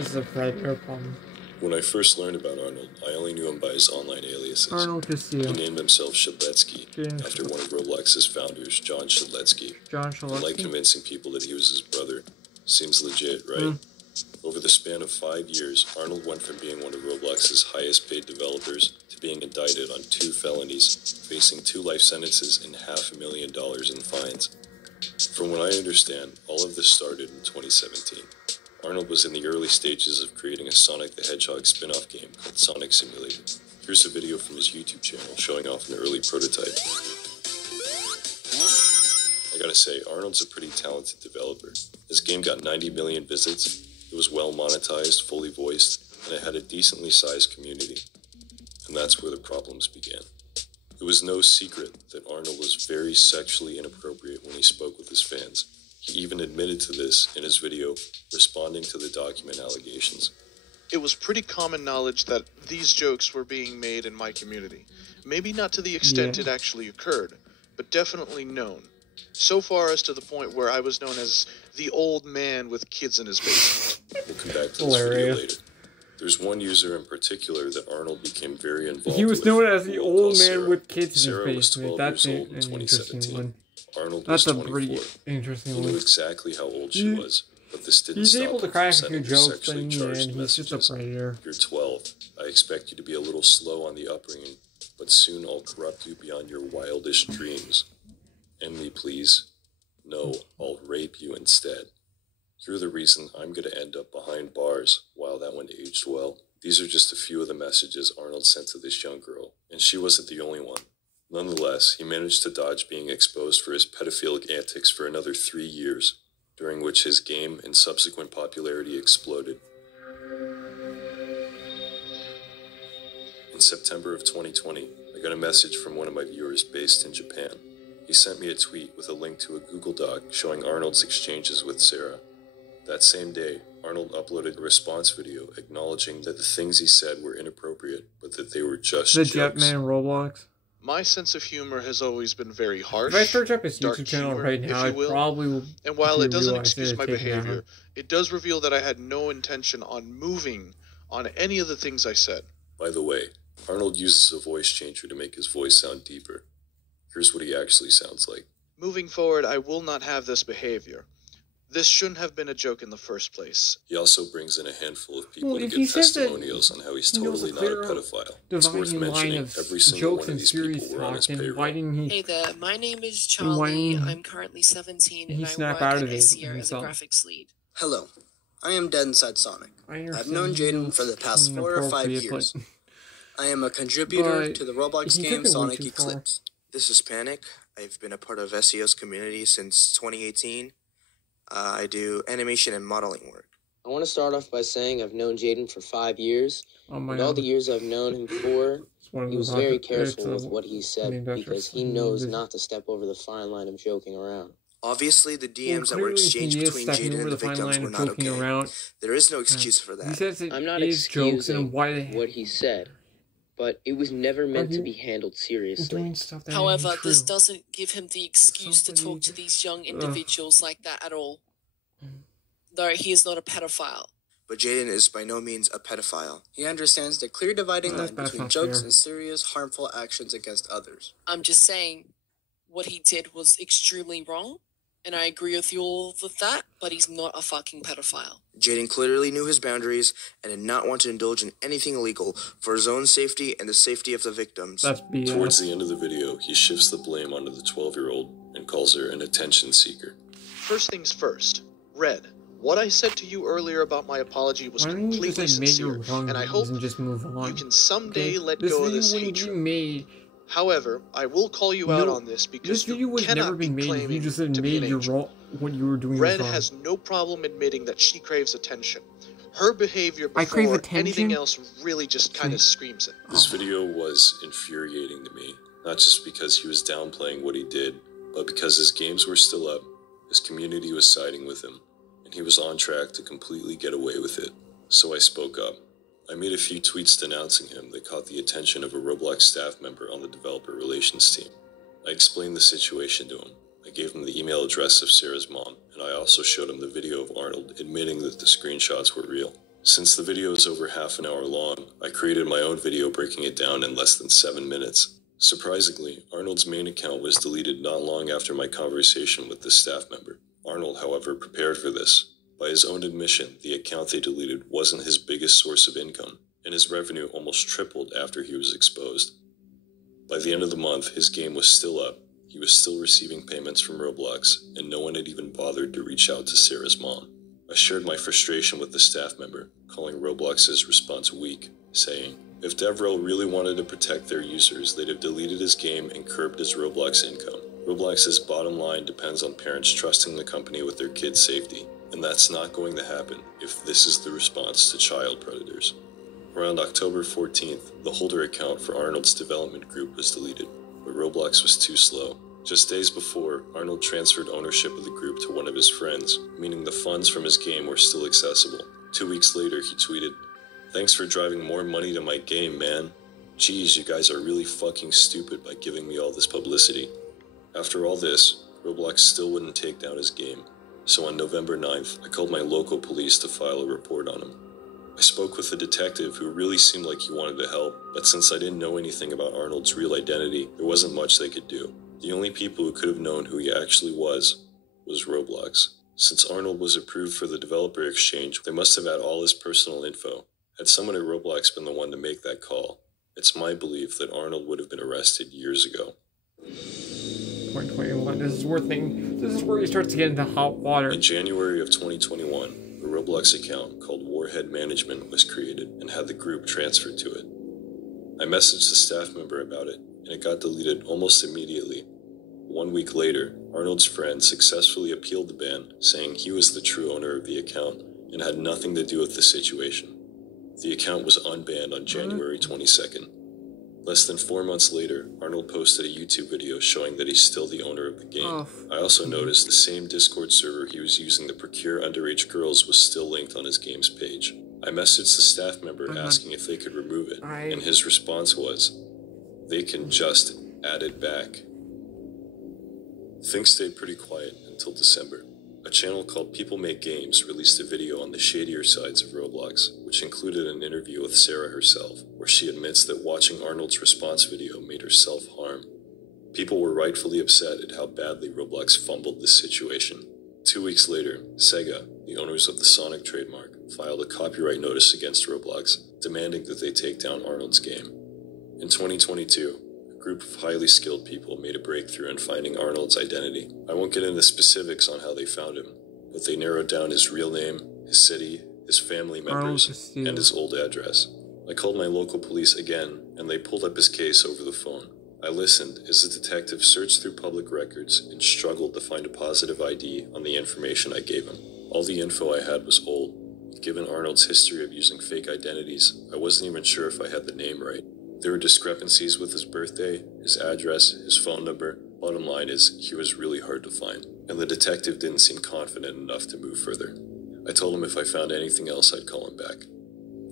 This is a Predator problem. When I first learned about Arnold, I only knew him by his online aliases. Arnold Castillo. He named himself Shadletsky after one of Roblox's founders, John Shadletsky. And like convincing people that he was his brother. Seems legit, right? Over the span of 5 years, Arnold went from being one of Roblox's highest paid developers to being indicted on 2 felonies, facing 2 life sentences and $500,000 in fines. From what I understand, all of this started in 2017. Arnold was in the early stages of creating a Sonic the Hedgehog spin-off game called Sonic Simulator. Here's a video from his YouTube channel showing off an early prototype. I gotta say, Arnold's a pretty talented developer. His game got 90 million visits, it was well monetized, fully voiced, and it had a decently sized community. And that's where the problems began. It was no secret that Arnold was very sexually inappropriate when he spoke with his fans. He even admitted to this in his video, responding to the document allegations. It was pretty common knowledge that these jokes were being made in my community. Maybe not to the extent it actually occurred, but definitely known. So far as to the point where I was known as the old man with kids in his basement. We'll come back to this video later. There's one user in particular that Arnold became very involved with. He was known as the old man with kids in his Sarah was basement. 12 That's years old in an 2017. interesting one. Arnold That's was a 24. pretty interesting He one. knew exactly how old she was, but this didn't He's stop able to him crack from a few sending her jokes, sexually and charged he's just a messages. predator. You're 12. I expect you to be a little slow on the upbringing, but soon I'll corrupt you beyond your wildest dreams. End me, please. No, I'll rape you instead. You're the reason I'm gonna end up behind bars. Wow, that one aged well. These are just a few of the messages Arnold sent to this young girl, and she wasn't the only one. Nonetheless, he managed to dodge being exposed for his pedophilic antics for another 3 years, during which his game and subsequent popularity exploded. In September of 2020, I got a message from one of my viewers based in Japan. He sent me a tweet with a link to a Google Doc showing Arnold's exchanges with Sarah. That same day, Arnold uploaded a response video acknowledging that the things he said were inappropriate, but that they were just The jokes. Jetman Roblox. My sense of humor has always been very harsh, If I search up his dark YouTube channel humor, right now, if you will. I probably will. And while it doesn't excuse my taken down. behavior, it does reveal that I had no intention on moving on any of the things I said. By the way, Arnold uses a voice changer to make his voice sound deeper. Here's what he actually sounds like. Moving forward, I will not have this behavior. This shouldn't have been a joke in the first place. He also brings in a handful of people Well, to if give he says that testimonials on how he's he knows totally a not a clear pedophile. It's worth dividing line mentioning of every single jokes one of and these serious people were on his talk, and payroll. why didn't he? Hey there, my name is And why Charlie. didn't I'm currently 17 he and I snap work out at of it SEO as a himself? graphics lead. Hello, I am Dead Inside Sonic. I've known Jaden for the past 4 or 5 years. I am a contributor to the Roblox game Sonic Eclipse. This is Panic. I've been a part of SEO's community since 2018. I do animation and modeling work. I want to start off by saying I've known Jaden for 5 years. And all the years I've known him for, he was very careful with what he said because he knows not to step over the fine line of joking around. Obviously, the DMs that were exchanged between Jaden and the victims were not okay. There is no excuse for that. I'm not excusing what he said, but it was never meant to be handled seriously. However, this doesn't give him the excuse to talk to these young individuals like that at all. Though he is not a pedophile. But Jaden is by no means a pedophile. He understands the clear dividing line between jokes and serious, harmful actions against others. I'm just saying, what he did was extremely wrong, and I agree with you all with that, but he's not a fucking pedophile. Jaden clearly knew his boundaries and did not want to indulge in anything illegal for his own safety and the safety of the victims. Towards the end of the video, he shifts the blame onto the 12-year-old and calls her an attention seeker. First things first, Red. What I said to you earlier about my apology was completely sincere, and I hope you can someday let go of this hatred. However, I will call you out on this because you cannot be claiming to be an angel. Red has no problem admitting that she craves attention. Her behavior before anything else really just kind of screams it. This video was infuriating to me, not just because he was downplaying what he did, but because his games were still up, his community was siding with him, and he was on track to completely get away with it. So I spoke up. I made a few tweets denouncing him that caught the attention of a Roblox staff member on the developer relations team. I explained the situation to him. I gave him the email address of Sarah's mom, and I also showed him the video of Arnold admitting that the screenshots were real. Since the video is over half an hour long, I created my own video breaking it down in less than 7 minutes. Surprisingly, Arnold's main account was deleted not long after my conversation with the staff member. Arnold, however, prepared for this. By his own admission, the account they deleted wasn't his biggest source of income, and his revenue almost tripled after he was exposed. By the end of the month, his game was still up. He was still receiving payments from Roblox, and no one had even bothered to reach out to Sarah's mom. I shared my frustration with the staff member, calling Roblox's response weak, saying, if DevRel really wanted to protect their users, they'd have deleted his game and curbed his Roblox income. Roblox's bottom line depends on parents trusting the company with their kids' safety, and that's not going to happen if this is the response to child predators. Around October 14th, the holder account for Arnold's development group was deleted, but Roblox was too slow. Just days before, Arnold transferred ownership of the group to one of his friends, meaning the funds from his game were still accessible. 2 weeks later, he tweeted, "Thanks for driving more money to my game, man. Geez, you guys are really fucking stupid by giving me all this publicity." After all this, Roblox still wouldn't take down his game. So on November 9th, I called my local police to file a report on him. I spoke with a detective who really seemed like he wanted to help, but since I didn't know anything about Arnold's real identity, there wasn't much they could do. The only people who could have known who he actually was Roblox. Since Arnold was approved for the developer exchange, they must have had all his personal info. Had someone at Roblox been the one to make that call, it's my belief that Arnold would have been arrested years ago. 2021, this is where you start to get into hot water. In January of 2021, a Roblox account called Warhead Management was created and had the group transferred to it. I messaged the staff member about it, and it got deleted almost immediately. 1 week later, Arnold's friend successfully appealed the ban, saying he was the true owner of the account and had nothing to do with the situation. The account was unbanned on January 22nd. Less than 4 months later, Arnold posted a YouTube video showing that he's still the owner of the game. I also noticed the same Discord server he was using to procure underage girls was still linked on his game's page. I messaged the staff member asking if they could remove it, and his response was, "They can just add it back." Things stayed pretty quiet until December. A channel called People Make Games released a video on the shadier sides of Roblox, which included an interview with Sarah herself, where she admits that watching Arnold's response video made her self-harm. People were rightfully upset at how badly Roblox fumbled this situation. 2 weeks later, Sega, the owners of the Sonic trademark, filed a copyright notice against Roblox, demanding that they take down Arnold's game. In 2022, a group of highly skilled people made a breakthrough in finding Arnold's identity. I won't get into specifics on how they found him, but they narrowed down his real name, his city, his family members, and his old address. I called my local police again, and they pulled up his case over the phone. I listened as the detective searched through public records and struggled to find a positive ID on the information I gave him. All the info I had was old. Given Arnold's history of using fake identities, I wasn't even sure if I had the name right. There were discrepancies with his birthday, his address, his phone number. Bottom line is, he was really hard to find, and the detective didn't seem confident enough to move further. I told him if I found anything else, I'd call him back.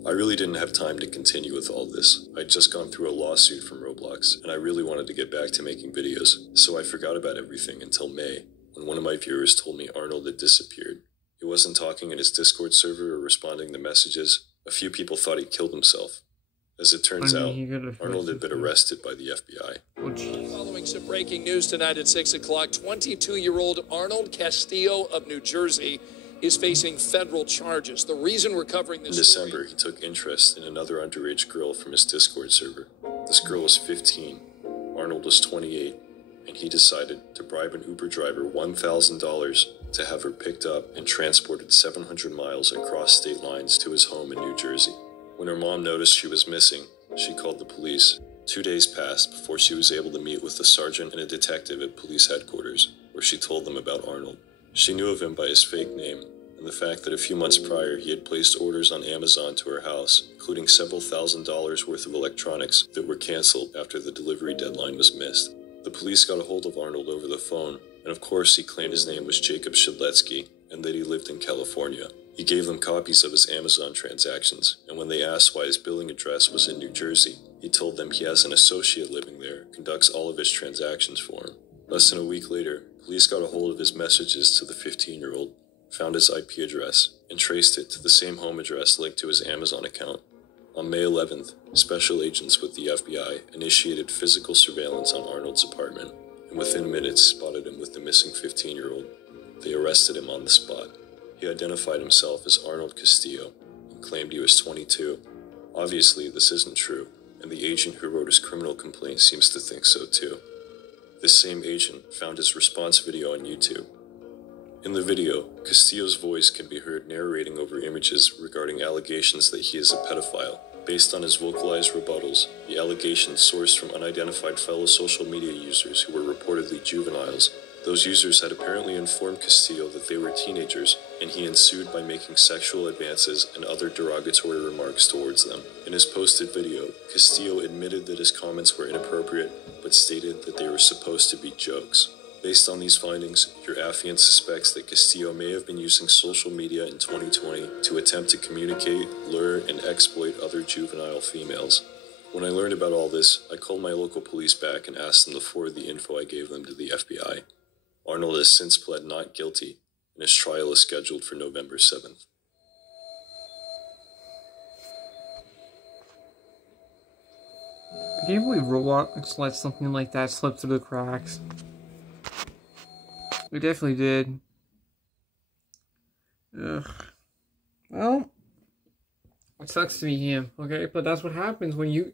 I really didn't have time to continue with all this. I'd just gone through a lawsuit from Roblox, and I really wanted to get back to making videos, so I forgot about everything until May, when one of my viewers told me Arnold had disappeared. He wasn't talking in his Discord server or responding to messages. A few people thought he killed himself. As it turns out, Arnold had been arrested by the FBI. Following some breaking news tonight at 6 o'clock, 22-year-old Arnold Castillo of New Jersey is facing federal charges. The reason we're covering this In December, he took interest in another underage girl from his Discord server. This girl was 15, Arnold was 28, and he decided to bribe an Uber driver $1,000 to have her picked up and transported 700 miles across state lines to his home in New Jersey. When her mom noticed she was missing, she called the police. 2 days passed before she was able to meet with a sergeant and a detective at police headquarters, where she told them about Arnold. She knew of him by his fake name, and the fact that a few months prior he had placed orders on Amazon to her house, including several $1,000s worth of electronics that were canceled after the delivery deadline was missed. The police got a hold of Arnold over the phone, and of course he claimed his name was Jacob Shedletsky, and that he lived in California. He gave them copies of his Amazon transactions, and when they asked why his billing address was in New Jersey, he told them he has an associate living there who conducts all of his transactions for him. Less than a week later, police got a hold of his messages to the 15-year-old. found his IP address, and traced it to the same home address linked to his Amazon account. On May 11th, special agents with the FBI initiated physical surveillance on Arnold's apartment, and within minutes spotted him with the missing 15-year-old. They arrested him on the spot. He identified himself as Arnold Castillo and claimed he was 22. Obviously, this isn't true, and the agent who wrote his criminal complaint seems to think so too. This same agent found his response video on YouTube. In the video, Castillo's voice can be heard narrating over images regarding allegations that he is a pedophile. Based on his vocalized rebuttals, the allegations sourced from unidentified fellow social media users who were reportedly juveniles. Those users had apparently informed Castillo that they were teenagers, and he ensued by making sexual advances and other derogatory remarks towards them. In his posted video, Castillo admitted that his comments were inappropriate, but stated that they were supposed to be jokes. Based on these findings, your affiant suspects that Castillo may have been using social media in 2020 to attempt to communicate, lure, and exploit other juvenile females. When I learned about all this, I called my local police back and asked them to forward the info I gave them to the FBI. Arnold has since pled not guilty, and his trial is scheduled for November 7th. I can't believe Roblox let something like that slip through the cracks. We definitely did. Ugh. Well, it sucks to be him, okay? But that's what happens when you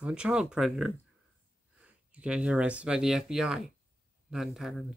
have a child predator. You get arrested by the FBI. Not entirely.